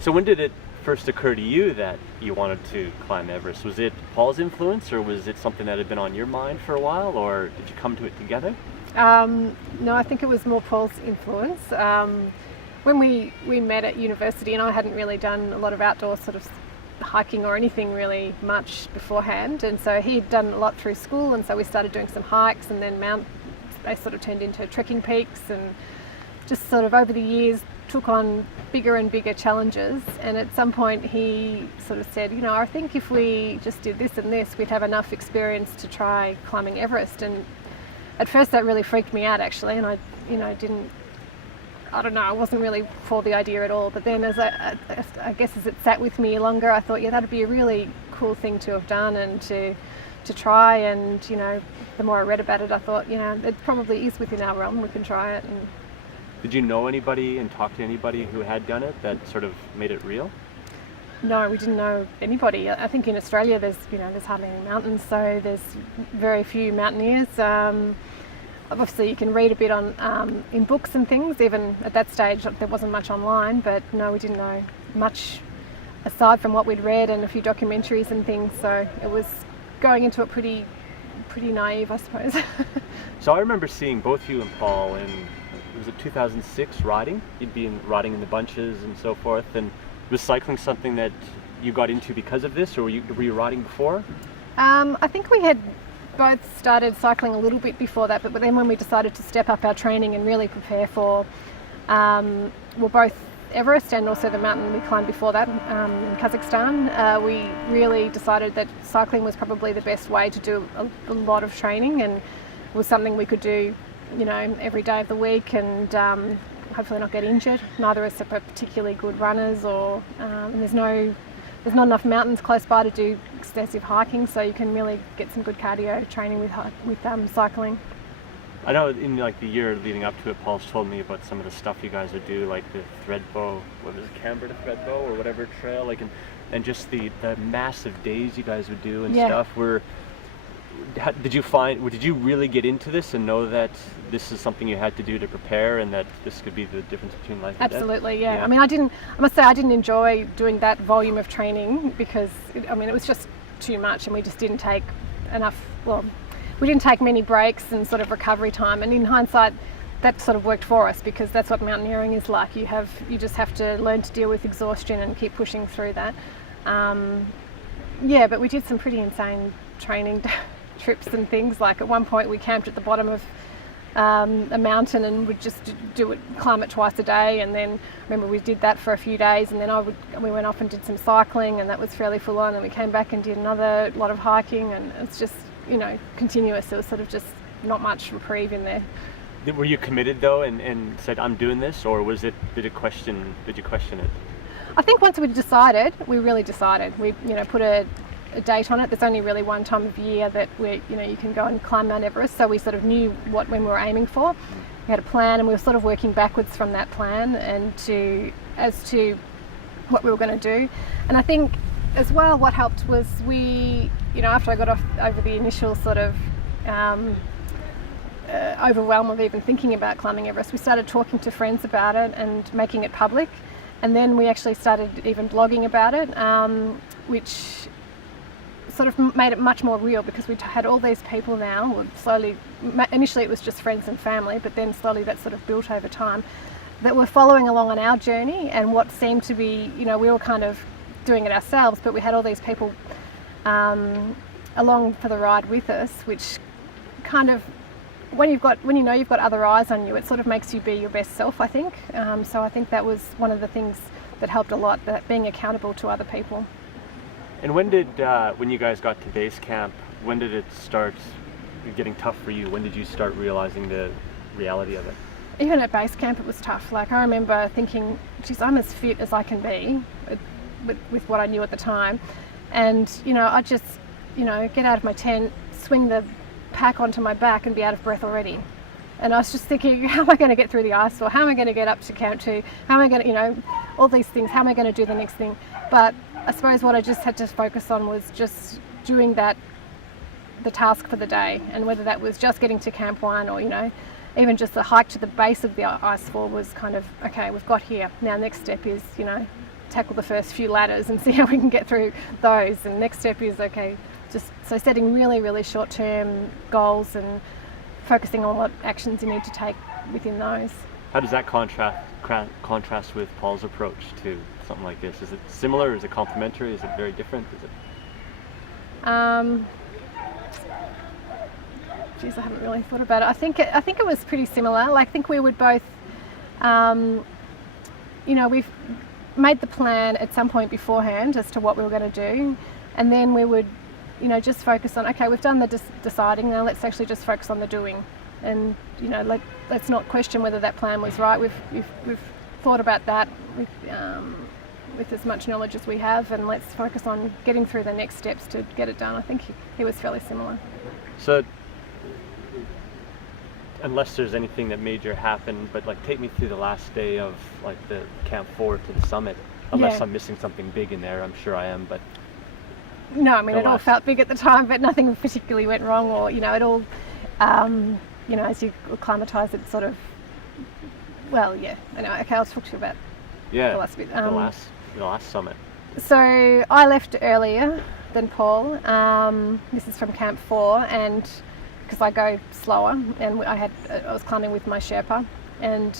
So when did it first occur to you that you wanted to climb Everest? Was it Paul's influence, or was it something that had been on your mind for a while, or did you come to it together? No, I think it was more Paul's influence. When we met at university, and I hadn't really done a lot of outdoor sort of hiking or anything really much beforehand, and so he'd done a lot through school, and so we started doing some hikes, and then they sort of turned into trekking peaks, and just sort of over the years took on bigger and bigger challenges. And at some point he sort of said, I think if we just did this and this, we'd have enough experience to try climbing Everest. And at first that really freaked me out actually, and I wasn't really for the idea at all. But then as I guess as it sat with me longer, I thought, that'd be a really cool thing to have done and to try. And the more I read about it, I thought, it probably is within our realm, we can try it. And did you know anybody and talk to anybody who had done it that sort of made it real? No, we didn't know anybody. I think in Australia there's hardly any mountains, so there's very few mountaineers. Obviously you can read a bit on in books and things. Even at that stage there wasn't much online, but no, we didn't know much aside from what we'd read and a few documentaries and things. So it was going into it pretty naive, I suppose. So I remember seeing both you and Paul in, was it 2006 riding? You'd be riding in the bunches and so forth. And was cycling something that you got into because of this, or were you riding before? I think we had both started cycling a little bit before that, but then when we decided to step up our training and really prepare for both Everest and also the mountain we climbed before that in Kazakhstan, we really decided that cycling was probably the best way to do a lot of training, and was something we could do every day of the week, and hopefully not get injured. Neither of us are particularly good runners, or and there's not enough mountains close by to do extensive hiking, so you can really get some good cardio training with cycling. I know in the year leading up to it, Paul's told me about some of the stuff you guys would do, like the Threadbow, what was it, Canberra to Threadbow or whatever trail, and just the massive days you guys would do and stuff. Did you really get into this and know that this is something you had to do to prepare, and that this could be the difference between life and death? Absolutely, yeah. I mean, I must say I didn't enjoy doing that volume of training because it was just too much, and we just didn't take enough, we didn't take many breaks and sort of recovery time. And in hindsight, that sort of worked for us, because that's what mountaineering is like. You just have to learn to deal with exhaustion and keep pushing through that. But we did some pretty insane training trips and things. Like at one point we camped at the bottom of a mountain and would just climb it twice a day, and then remember we did that for a few days, and then we went off and did some cycling, and that was fairly full on, and we came back and did another lot of hiking, and it's just continuous. There was sort of just not much reprieve in there. Were you committed though and said, I'm doing this, or did you question it? I think once we really decided. We put a date on it. There's only really one time of year that you can go and climb Mount Everest, so we sort of knew when we were aiming for. We had a plan, and we were sort of working backwards from that plan and as to what we were going to do. And I think as well what helped was after I got off over the initial sort of overwhelm of even thinking about climbing Everest, we started talking to friends about it and making it public, and then we actually started even blogging about it, which sort of made it much more real, because we had all these people now. Slowly, initially it was just friends and family, but then slowly that sort of built over time, that were following along on our journey, and what seemed to be, we were kind of doing it ourselves, but we had all these people along for the ride with us, which kind of, when you've got other eyes on you, it sort of makes you be your best self, I think. So I think that was one of the things that helped a lot, that being accountable to other people. And when you guys got to base camp, when did it start getting tough for you? When did you start realizing the reality of it? Even at base camp it was tough. I remember thinking, geez, I'm as fit as I can be with what I knew at the time. And, I just, get out of my tent, swing the pack onto my back and be out of breath already. And I was just thinking, how am I going to get through the ice, or how am I going to get up to Camp 2? How am I going to, all these things, how am I going to do the next thing? But I suppose what I just had to focus on was just doing that the task for the day, and whether that was just getting to Camp 1 or, even just the hike to the base of the ice fall was kind of, okay, we've got here. Now next step is, tackle the first few ladders and see how we can get through those. And next step is, okay, just so setting really, really short-term goals and focusing on what actions you need to take within those. How does that contrast with Paul's approach to something like this? Is it similar? Is it complementary? Is it very different? Geez, I haven't really thought about it. I think it was pretty similar. Like, I think we would both, we've made the plan at some point beforehand as to what we were going to do, and then we would, just focus on, okay, we've done the deciding, now let's actually just focus on the doing, and let's not question whether that plan was right. We've thought about that with as much knowledge as we have, and let's focus on getting through the next steps to get it done. I think he was fairly similar. So, unless there's anything that major happened, but take me through the last day of the Camp 4 to the summit. Unless I'm missing something big in there, I'm sure I am, but no, I mean it all felt big at the time, but nothing particularly went wrong, or it all, as you acclimatise, it sort of, well, yeah. Anyway, okay, I'll talk to you about the last bit. The last summit. So I left earlier than Paul. This is from Camp 4, and because I go slower, and I was climbing with my Sherpa, and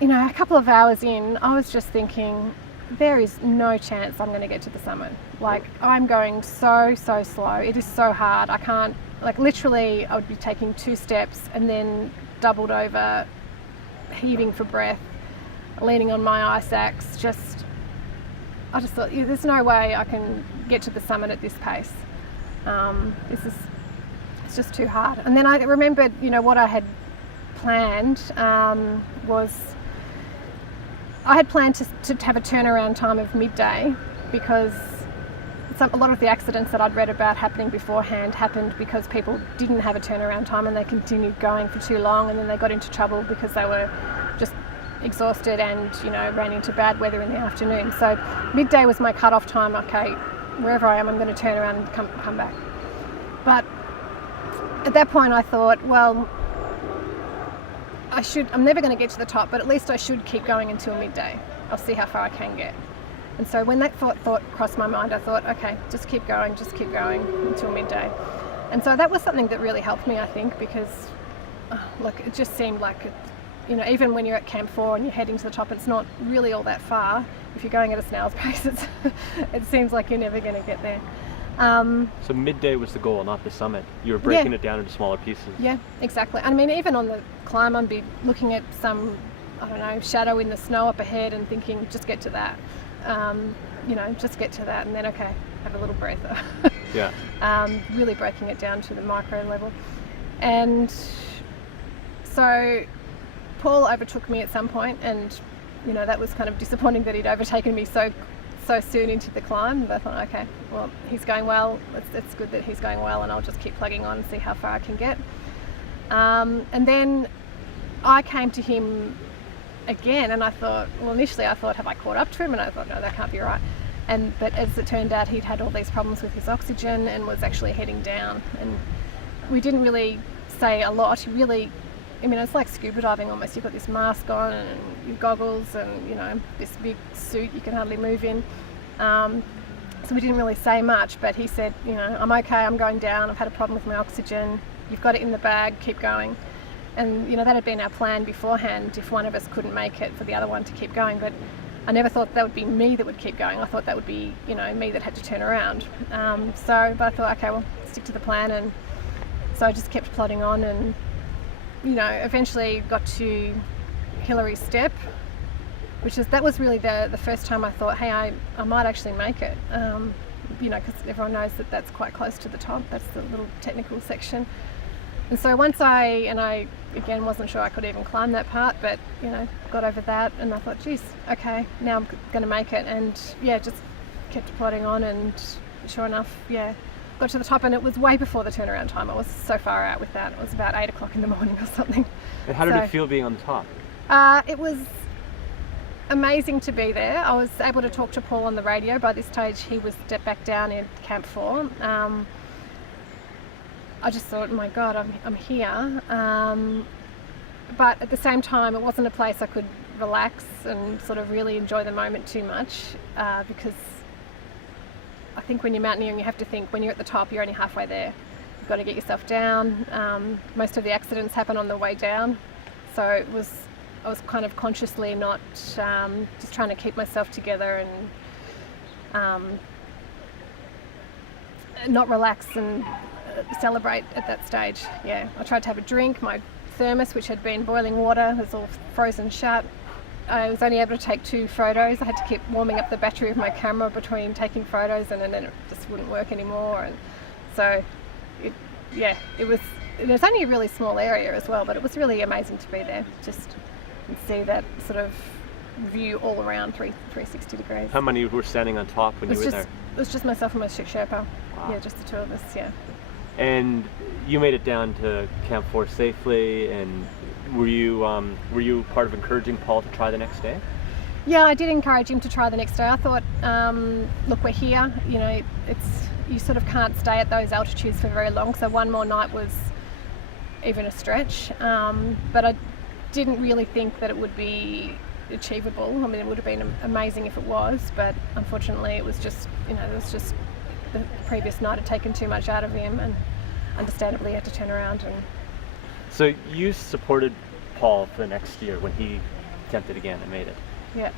a couple of hours in, I was just thinking, there is no chance I'm going to get to the summit. I'm going so slow. It is so hard. I can't, literally I would be taking 2 steps and then doubled over, heaving for breath, leaning on my ice axe. I just thought, there's no way I can get to the summit at this pace. It's just too hard. And then I remembered, what I had planned was I had planned to have a turnaround time of midday, because a lot of the accidents that I'd read about happening beforehand happened because people didn't have a turnaround time and they continued going for too long, and then they got into trouble because they were just exhausted and ran into bad weather in the afternoon. So midday was my cut-off time. Okay, wherever I am, I'm going to turn around and come back. But at that point I thought, well, I'm never going to get to the top, but at least I should keep going until midday. I'll see how far I can get. And so when that thought crossed my mind, I thought, okay, just keep going until midday. And so that was something that really helped me, I think, because it just seemed like, even when you're at Camp 4 and you're heading to the top, it's not really all that far. If you're going at a snail's pace, it seems like you're never going to get there. So midday was the goal, not the summit. You were breaking it down into smaller pieces. Yeah, exactly. I mean, even on the climb, I'd be looking at some, shadow in the snow up ahead and thinking, just get to that. Just get to that, and then, okay, have a little breather. Yeah. Really breaking it down to the micro level. And so Paul overtook me at some point, and, that was kind of disappointing that he'd overtaken me so soon into the climb. But I thought, okay, well, he's going well. It's good that he's going well, and I'll just keep plugging on and see how far I can get. And then I came to him again, and I thought, well, initially I thought, have I caught up to him? And I thought, no, that can't be right. But as it turned out, he'd had all these problems with his oxygen and was actually heading down. And we didn't really say a lot. It's like scuba diving almost. You've got this mask on and your goggles and, this big suit you can hardly move in. So we didn't really say much, but he said, I'm okay, I'm going down, I've had a problem with my oxygen, you've got it in the bag, keep going. And, that had been our plan beforehand if one of us couldn't make it, for the other one to keep going. But I never thought that would be me that would keep going. I thought that would be, me that had to turn around. But I thought, okay, well, stick to the plan. And so I just kept plodding on, and eventually got to Hillary's Step, that was really the first time I thought, hey, I might actually make it, because everyone knows that that's quite close to the top. That's the little technical section. And so once I again wasn't sure I could even climb that part, but got over that, and I thought, geez, okay, now I'm going to make it. And just kept plodding on, and sure enough, got to the top, and it was way before the turnaround time. I was so far out with that. It was about 8 o'clock in the morning or something. And how did it feel being on the top? It was amazing to be there. I was able to talk to Paul on the radio. By this stage, he was back down in Camp 4. I just thought, oh my God, I'm here. But at the same time, it wasn't a place I could relax and sort of really enjoy the moment too much, because I think when you're mountaineering, you have to think when you're at the top, you're only halfway there. You've got to get yourself down. Most of the accidents happen on the way down, so I was kind of consciously not just trying to keep myself together and not relax and celebrate at that stage. Yeah, I tried to have a drink. My thermos, which had been boiling water, was all frozen shut. I was only able to take 2 photos. I had to keep warming up the battery of my camera between taking photos, and then it just wouldn't work anymore. And so, it was only a really small area as well, but it was really amazing to be there, just and see that sort of view all around 360 degrees. How many were standing on top when you were there? It was just myself and my Sherpa. Wow. Yeah, just the 2 of us, yeah. And you made it down to Camp 4 safely, and were you part of encouraging Paul to try the next day? Yeah, I did encourage him to try the next day. I thought, look, we're here, you know, you sort of can't stay at those altitudes for very long, so one more night was even a stretch, but I didn't really think that it would be achievable. I mean, it would have been amazing if it was, but unfortunately it was just, the previous night had taken too much out of him, and understandably he had to turn around. And so you supported Paul for the next year when he attempted again and made it. Yeah.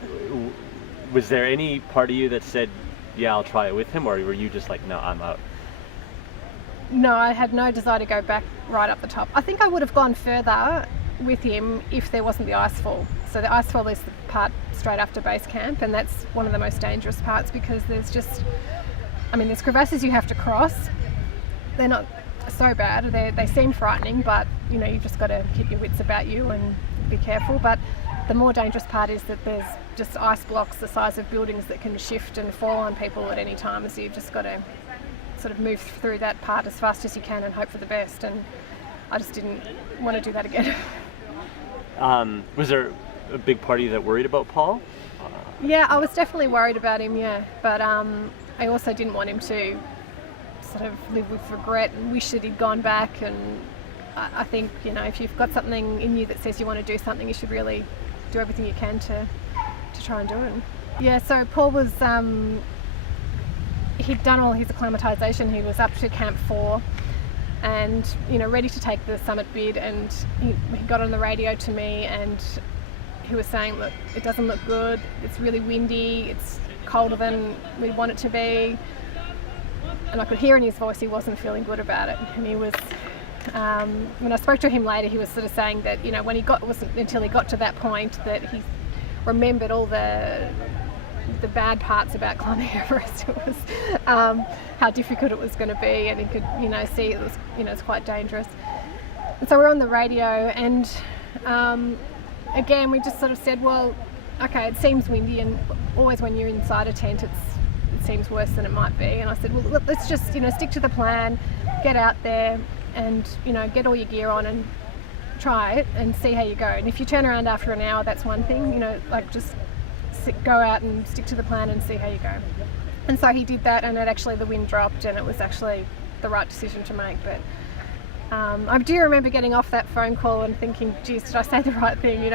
Was there any part of you that said, yeah, I'll try it with him, or were you just like, no, I'm out? No, I had no desire to go back right up the top. I think I would have gone further with him if there wasn't the icefall. So the icefall is the part straight after base camp, and that's one of the most dangerous parts, because there's crevasses you have to cross. They're not so bad. They seem frightening, but you've just got to keep your wits about you and be careful. But the more dangerous part is that there's just ice blocks the size of buildings that can shift and fall on people at any time, so you've just got to sort of move through that part as fast as you can and hope for the best. And I just didn't want to do that again. Was there a big part of you that worried about Paul? Yeah, I was definitely worried about him, yeah. But I also didn't want him to sort of live with regret and wish that he'd gone back. And I think, if you've got something in you that says you want to do something, you should really do everything you can to try and do it. Yeah, so Paul was, he'd done all his acclimatisation. He was up to Camp 4 and, ready to take the summit bid, and he got on the radio to me and he was saying, look, it doesn't look good, it's really windy, it's colder than we want it to be. And I could hear in his voice he wasn't feeling good about it. And he was, when I spoke to him later, he was sort of saying that, when it wasn't until he got to that point that he remembered all the bad parts about climbing Everest. It was how difficult it was going to be, and he could, see it was, it's quite dangerous. And so we're on the radio, and again, we just sort of said, well, okay, it seems windy, and always when you're inside a tent, it seems worse than it might be. And I said, well, look, let's just, stick to the plan, get out there, and get all your gear on and try it and see how you go. And if you turn around after an hour, that's one thing. Just go out and stick to the plan and see how you go. And so he did that, and the wind dropped, and it was actually the right decision to make. But I do remember getting off that phone call and thinking, geez, did I say the right thing?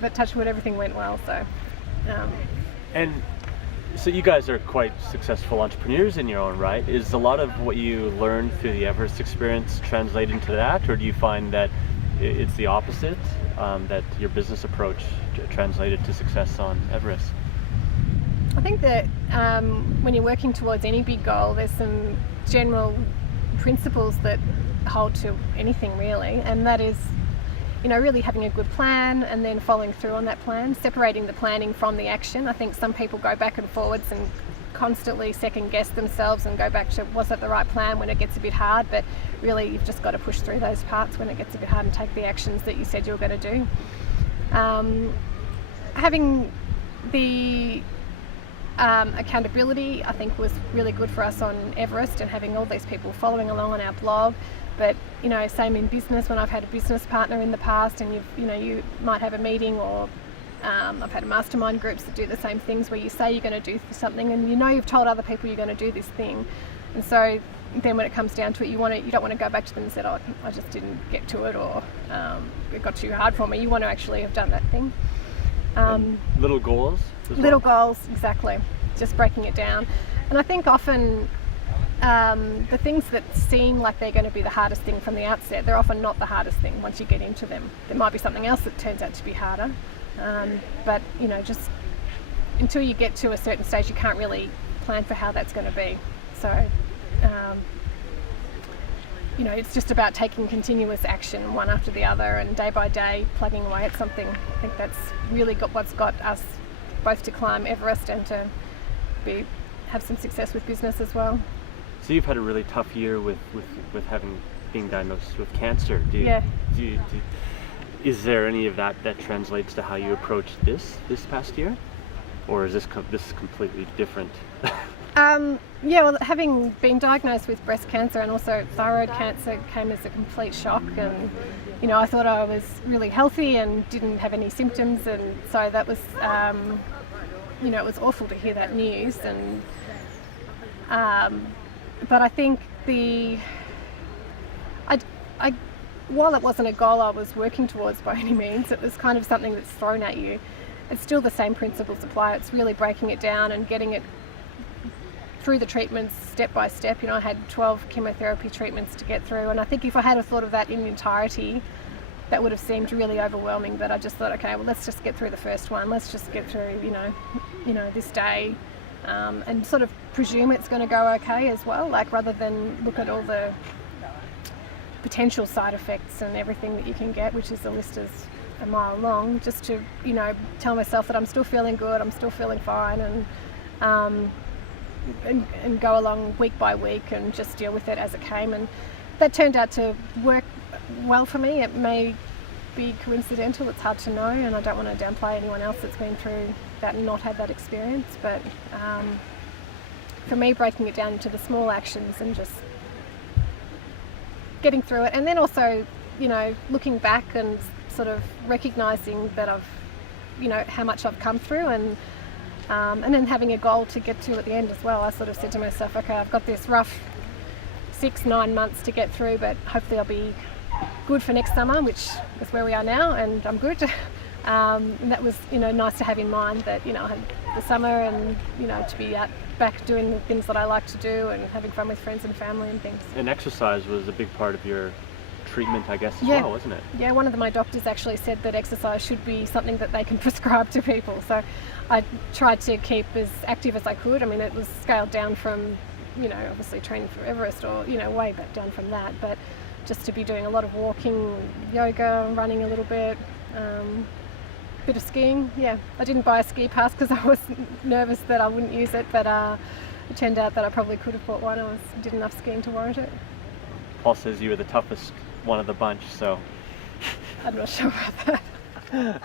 But touch wood, everything went well. So. And so you guys are quite successful entrepreneurs in your own right. Is a lot of what you learned through the Everest experience translate into that, or do you find that it's the opposite, that your business approach translated to success on Everest? I think that when you're working towards any big goal, there's some general principles that hold to anything really, and that is, really having a good plan and then following through on that plan, separating the planning from the action. I think some people go back and forwards and constantly second guess themselves and go back to, was that the right plan, when it gets a bit hard. But really, you've just got to push through those parts when it gets a bit hard and take the actions that you said you were going to do. Having the accountability, I think, was really good for us on Everest, and having all these people following along on our blog. But same in business, when I've had a business partner in the past, and you might have a meeting, or I've had mastermind groups that do the same things, where you say you're going to do something and you've told other people you're going to do this thing. And so then when it comes down to it, you don't want to go back to them and say, oh, I just didn't get to it, or it got too hard for me. You want to actually have done that thing. Little goals as well? Little goals, exactly. Just breaking it down. And I think often the things that seem like they're going to be the hardest thing from the outset, they're often not the hardest thing once you get into them. There might be something else that turns out to be harder. But, just until you get to a certain stage, you can't really plan for how that's going to be. So, it's just about taking continuous action one after the other, and day by day plugging away at something. I think that's really what's got us both to climb Everest and to have some success with business as well. So you've had a really tough year with being diagnosed with cancer. Is there any of that translates to how you approached this past year, or is this completely different? Well, having been diagnosed with breast cancer and also thyroid cancer came as a complete shock, and I thought I was really healthy and didn't have any symptoms, and so that was it was awful to hear that news. And but I think while it wasn't a goal I was working towards by any means, it was kind of something that's thrown at you. It's still the same principles apply. It's really breaking it down and getting it through the treatments step by step. I had 12 chemotherapy treatments to get through, and I think if I had thought of that in entirety, that would have seemed really overwhelming. But I just thought, okay, well, let's just get through the first one. Let's just get through, this day, and sort of presume it's going to go okay as well. Like, rather than look at all the potential side effects and everything that you can get, which is the list is a mile long, just to tell myself that I'm still feeling good, I'm still feeling fine, and go along week by week and just deal with it as it came. And that turned out to work well for me. It may be coincidental, it's hard to know, and I don't want to downplay anyone else that's been through that and not had that experience, but for me, breaking it down into the small actions and just getting through it, and then also looking back and sort of recognizing that I've how much I've come through, and then having a goal to get to at the end as well. I sort of said to myself, okay, I've got this rough 6-9 months to get through, but hopefully I'll be good for next summer, which is where we are now, and I'm good. And that was nice to have in mind that I had the summer, and to be out back doing the things that I like to do and having fun with friends and family and things. And exercise was a big part of your treatment, I guess, as well, wasn't it? Yeah, one of my doctors actually said that exercise should be something that they can prescribe to people. So I tried to keep as active as I could. I mean, it was scaled down from, obviously training for Everest, or, way back down from that, but just to be doing a lot of walking, yoga, running a little bit, bit of skiing. Yeah, I didn't buy a ski pass because I was nervous that I wouldn't use it, but it turned out that I probably could have bought one. I did enough skiing to warrant it. Paul says you were the toughest one of the bunch, so I'm not sure about that.